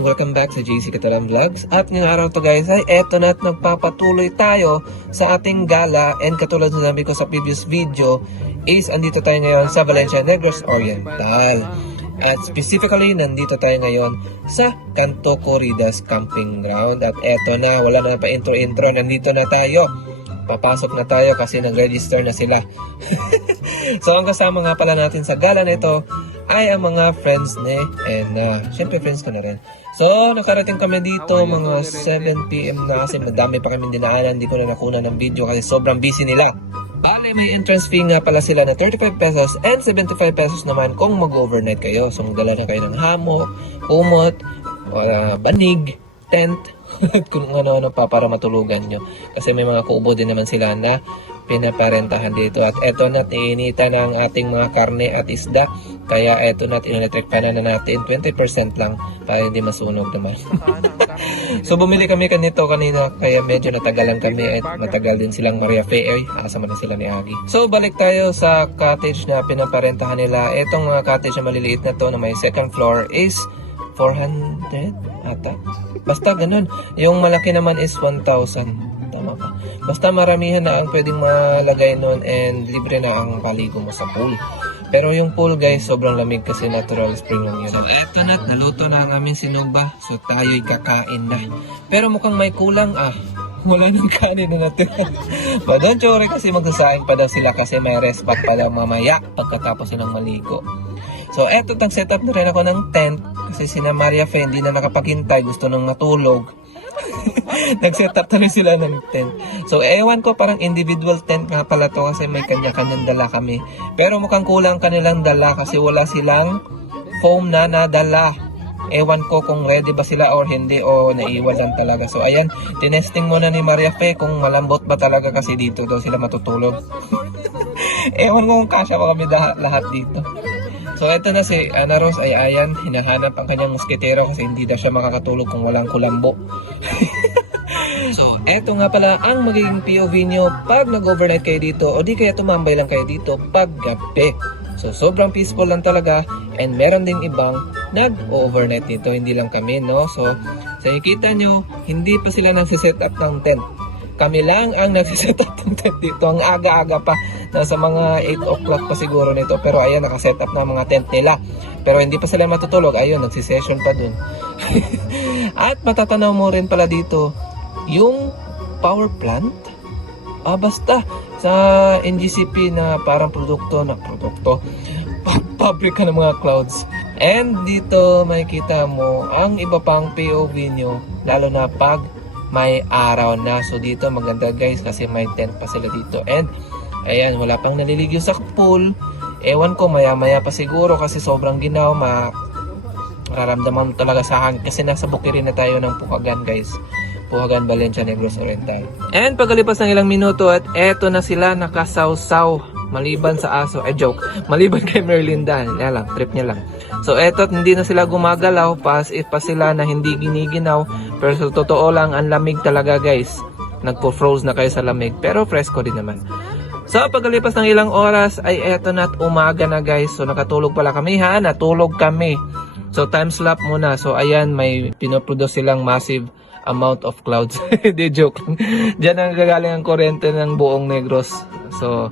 and welcome back sa JC Catalan Vlogs. At ngayong araw to guys ay eto na at nagpapatuloy tayo sa ating gala. And katulad na sabi ko sa previous video is andito tayo ngayon sa Valencia Negros Oriental. At specifically nandito tayo ngayon sa Canto Corridas Camping Ground. At eto na, wala na pa intro-intro, nandito na tayo. Papasok na tayo kasi nag-register na sila. So ang kasama nga pala natin sa gala nito ay ang mga friends ni and syempre friends ko na rin. So nakarating kami dito mga 7 PM na kasi madami pa kami dinaanan. Hindi ko na nakuna ng video kasi sobrang busy nila. Bale, may entrance fee nga pala sila na 35 pesos and 75 pesos naman kung mag-overnight kayo. So magdala na kayo ng hammock, kumot, banig, tent, kung ano-ano pa para matulugan nyo. Kasi may mga kubo din naman sila na pinaparentahan dito. At eto na, iinita na ang ating mga karne at isda. Kaya eto na, in-electric pan na natin. 20% lang para hindi masunog naman. So bumili kami kanito kanina. Kaya medyo natagalan kami. At matagal din silang Maria Fe. Ay, asama na sila ni Agi. So balik tayo sa cottage na pinaparentahan nila. Etong mga cottage na maliliit na to na may second floor is 400 ata. Basta ganun. Yung malaki naman is 1,000. Tama pa. Basta maramihan na ang pwedeng malagay nun and libre na ang paligo mo sa pool. Pero yung pool guys, sobrang lamig kasi natural spring lang yun. So eto na, naluto na ang aming sinuba. So tayo'y kakain na. Pero mukhang may kulang wala nang kanin na natira. But don't worry kasi magsasaing pa daw sila kasi may rest back pa daw mamaya pagkatapos silang maligo. So eto, tag-setup na rin ako ng tent kasi sina Maria Fe hindi na nakapaghintay, gusto nang matulog. Nag-setup na rin sila ng tent. So ewan ko, parang individual tent nga pala to kasi may kanya-kanyang dala kami. Pero mukhang kulang kanilang dala kasi wala silang foam na nadala. Ewan ko kung ready ba sila or hindi o naiwan lang talaga. So ayan, tinesting muna ni Maria Fe kung malambot ba talaga kasi dito daw sila matutulog. Ewan ko kung kasya pa kami lahat dito. So eto na si Ana Rose ay ayan, hinahanap ang kanyang musketero kasi hindi daw siya makakatulog kung walang kulambo. So eto nga pala ang magiging POV nyo pag nag-overnight kayo dito o di kaya tumambay lang kayo dito pag gabi. So sobrang peaceful lang talaga and meron ding ibang nag-overnight dito, hindi lang kami, no? So nakikita nyo, hindi pa sila nagsiset up ng tent. Kami lang ang nagsiset up ng tent dito. Ang aga-aga pa. Nasa mga 8 o'clock pa siguro nito. Pero ayan, nakaset up na mga tent nila. Pero hindi pa sila matutulog. Ayun, nagsisession pa dun. At matatanaw mo rin pala dito yung power plant. Basta sa NGCP na parang produkto. Pabrika ng mga clouds. And dito makikita mo ang iba pang POV nyo. Lalo na pag may araw na. So dito maganda guys kasi may tent pa sila dito. And ayan, wala pang naliligyo sa pool. Ewan ko, maya maya pa siguro kasi sobrang ginaw. Mararamdaman mo talaga sa hangin kasi nasa bukirin na tayo ng Pukagan guys. Pukagan, Valencia Negros Oriental. And pagkalipas ng ilang minuto at eto na sila nakasawsaw. Maliban sa aso, joke. Maliban kay Merlinda, lang, trip niya lang. So eto, hindi na sila gumagalaw, pa sila na hindi giniginaw. Pero sa totoo lang, ang lamig talaga guys. Nagpo-froze na kayo sa lamig, pero fresco din naman. So pagkalipas ng ilang oras, ay eto na at umaga na guys. So nakatulog pala kami natulog kami. So time slap muna. So ayan, may pinoproduce silang massive amount of clouds. Di joke. Diyan ang gagaling ang kuryente ng buong Negros. So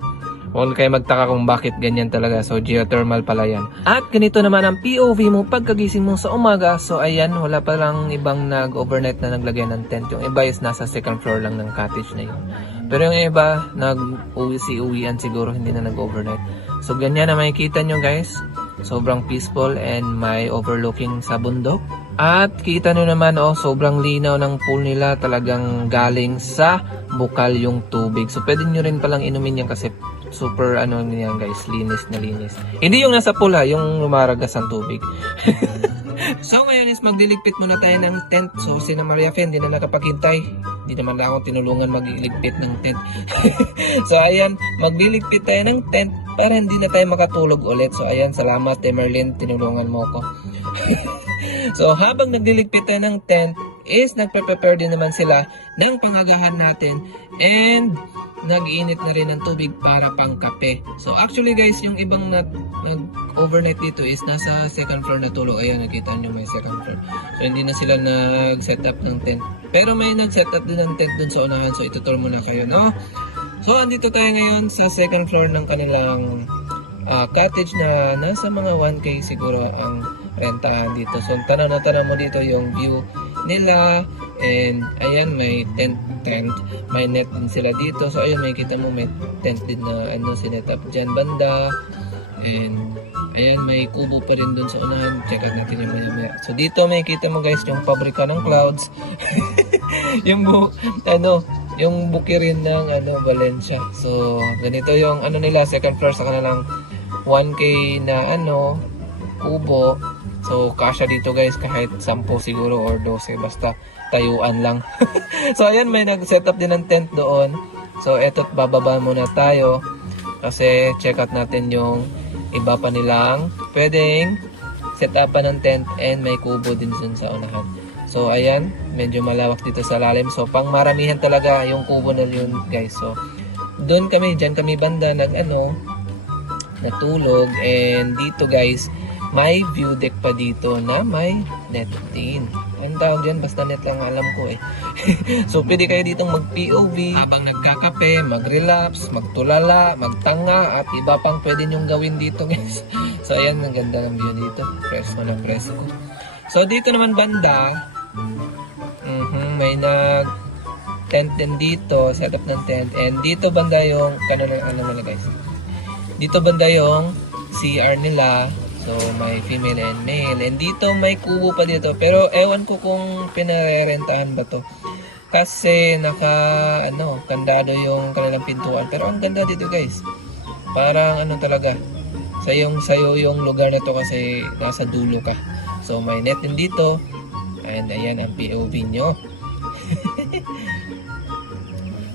huwag kayo magtaka kung bakit ganyan talaga. So geothermal pala yan. At ganito naman ang POV mo pagkagising mo sa umaga. So ayan, wala pa lang ibang nag-overnight na naglagay ng tent. Yung iba is nasa second floor lang ng cottage na yun. Pero yung iba, nag-uwian siguro, hindi na nag-overnight. So ganyan na makikita nyo guys. Sobrang peaceful and may overlooking sa bundok. At kita nyo naman, sobrang linaw ng pool nila. Talagang galing sa bukal yung tubig. So pwede nyo rin palang inumin yan kasi super niyan guys, linis na linis. Hindi yung nasa pool yung lumaragas ang tubig. So ngayon is magliligpit muna tayo ng tent. So sina Maria Fe hindi na nakapaghintay. Hindi naman na ako tinulungan magliligpit ng tent. So ayan, magliligpit tayo ng tent para hindi na tayo makatulog ulit. So ayan, salamat Merlin, tinulungan mo ko. So habang nagliligpit tayo ng tent is nagpe-prepare din naman sila ng pangagahan natin and nag-iinit na rin ng tubig para pang kape. So actually guys, yung ibang nag-overnight dito is nasa second floor na tulog. Ayan, nakita nyo may second floor. So hindi na sila nag-set up ng tent. Pero may nag-set up din ng tent dun sa unahan. So itutur muna kayo, no? So andito tayo ngayon sa second floor ng kanilang cottage na nasa mga 1K siguro ang rentahan dito. So tanaw na tanaw mo dito yung view nila, and ayan may tent, may net din sila dito. So ayun, may kita mo may tent din na sinet up dyan banda, and ayan may kubo pa rin dun sa unahan. Check out natin yung maya. So dito may kita mo guys yung pabrika ng clouds. yung yung bukirin ng Valencia. So ganito yung nila, second floor sa kanilang 1K na kubo. So kasya dito guys kahit 10 siguro or 12, basta tayuan lang. So ayan, may nag-set up din ng tent doon. So eto't bababa muna tayo kasi check out natin yung iba pa nilang pwedeng set up pa ng tent, and may kubo din dun sa unahan. So ayan, medyo malawak dito sa lalim. So pang maramihan talaga yung kubo na yun guys. So doon dyan kami banda natulog, and dito guys may view deck pa dito na may net din. Ang tawag dyan, basta net lang alam ko eh. So pwede kayo ditong mag-POV habang nagkakape, mag-relapse, magtulala, magtanga, at iba pang pwede nyong gawin dito guys. So ayan, ang ganda ng view dito, presko na presko. So dito naman banda, may tent din dito, setup ng tent, and dito banda yung guys. Dito banda yung CR nila. So may female and male, and dito may kubo pa dito, pero ewan ko kung pinarerentahan ba to kasi kandado yung kanilang pintuan. Pero ang ganda dito guys, parang talaga sayo yung lugar na to kasi nasa dulo ka. So may net din dito, and ayan ang POV nyo.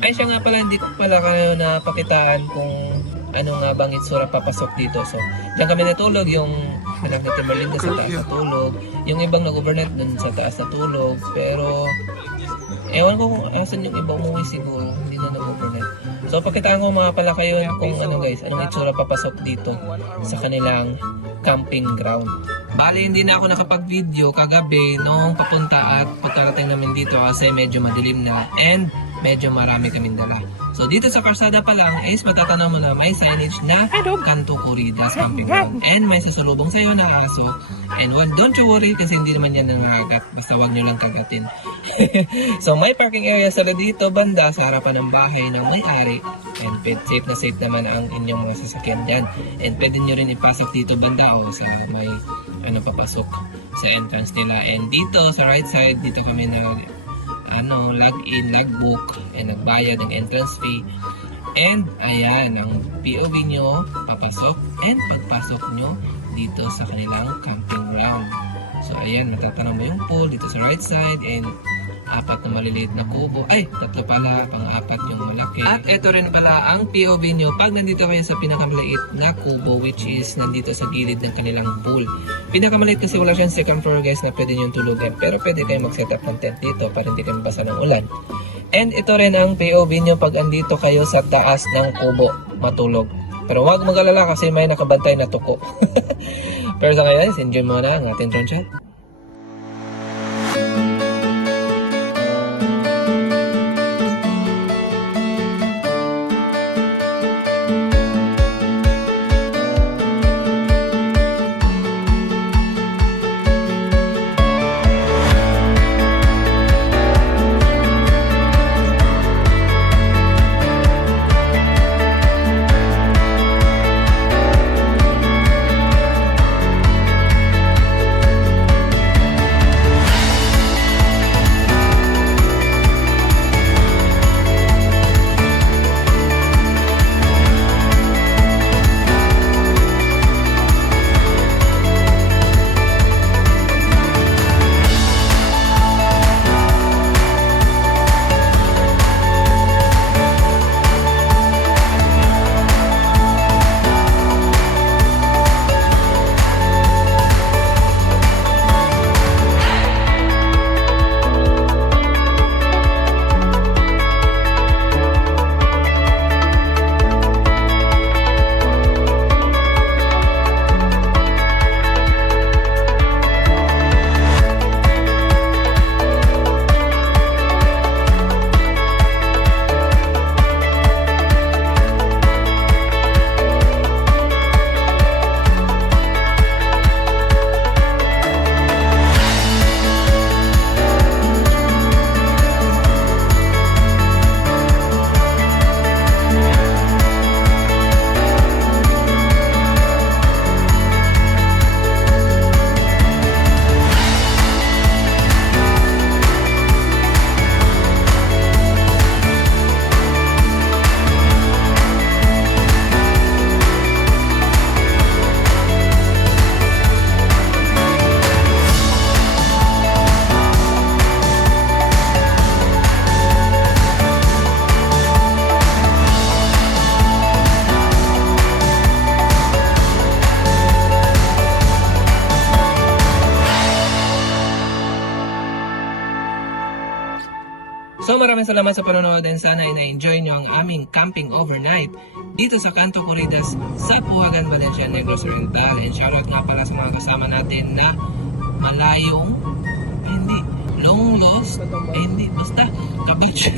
Ay siya nga pala, hindi ko pala kayo napakitaan kung ano nga bang itsura papasok dito. So diyan kami natulog, yung Timberlinda sa taas natulog, yung ibang nag-overnight dun sa taas natulog, pero ewan ko kung asan yung iba umuwi, siguro hindi na nag-overnight. So pakitaan ko mga pala kayo kung guys, anong itsura papasok dito sa kanilang camping ground. Bali, hindi na ako nakapag-video kagabi nung papunta at pagkarating namin dito kasi medyo madilim na and medyo marami kaming dala. So dito sa Karsada pa lang is matatanaw mo na may signage na Canto Corridas Camping Ground, and may sasulubong sa'yo na aso, and don't you worry kasi hindi naman yan nangangagat, basta wag nyo lang kagatin. So may parking area sila dito banda sa harapan ng bahay ng may-ari, and safe naman ang inyong mga sasakyan dyan, and pwede nyo rin ipasok dito banda sa may papasok sa entrance nila. And dito sa right side, dito kami log-in, log-book, and nagbayad ng entrance fee. And ayan, ang POV nyo, papasok, and pagpasok nyo dito sa kanilang camping ground. So ayan, matatanaw mo yung pool dito sa right side, and 4 na maliliit na kubo. Ay, 3 pala, pang-4 yung malaki. At ito rin pala ang POV nyo pag nandito kayo sa pinakamaliit na kubo, which is nandito sa gilid ng kanilang pool. Pinakamaliit kasi wala siyang second floor guys na pwede nyo tulugan, pero pwede kayo mag-set up ng tent dito para hindi kayo mabasa ng ulan. And ito rin ang POV nyo pag andito kayo sa taas ng kubo matulog. Pero huwag mag-alala kasi may nakabantay na tuko. Pero sa ngayon, enjoy muna ang ating drone shot. So maraming salamat sa panonood and sana ay na-enjoy nyo ang aming camping overnight dito sa Canto Corridas sa Puhagan, Valencia, Negros Oriental. And shoutout nga pala sa mga kasama natin na malayong, hindi, long lost, basta kabatch.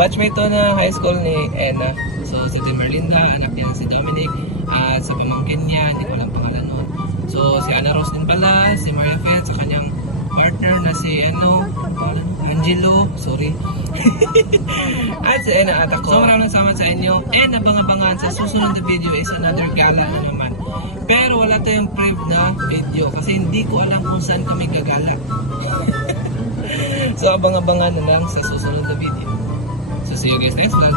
Batchmate to na high school ni Ena. So si Merlinda, anak niya si Dominic, at sa pamangkin niya, hindi ko lang pangalan nun. So si Ana Rose din pala, si Maria Fiat, sa kanyang partner na si Angelo, sorry. At si Ena at ako. So maraming salamat sa inyo. And abang-abangan sa susunod na video is another gala na naman. Pero wala tayong prep na video kasi hindi ko alam kung saan kami gagala. So abang-abangan na lang sa susunod na video. So see you guys next vlog.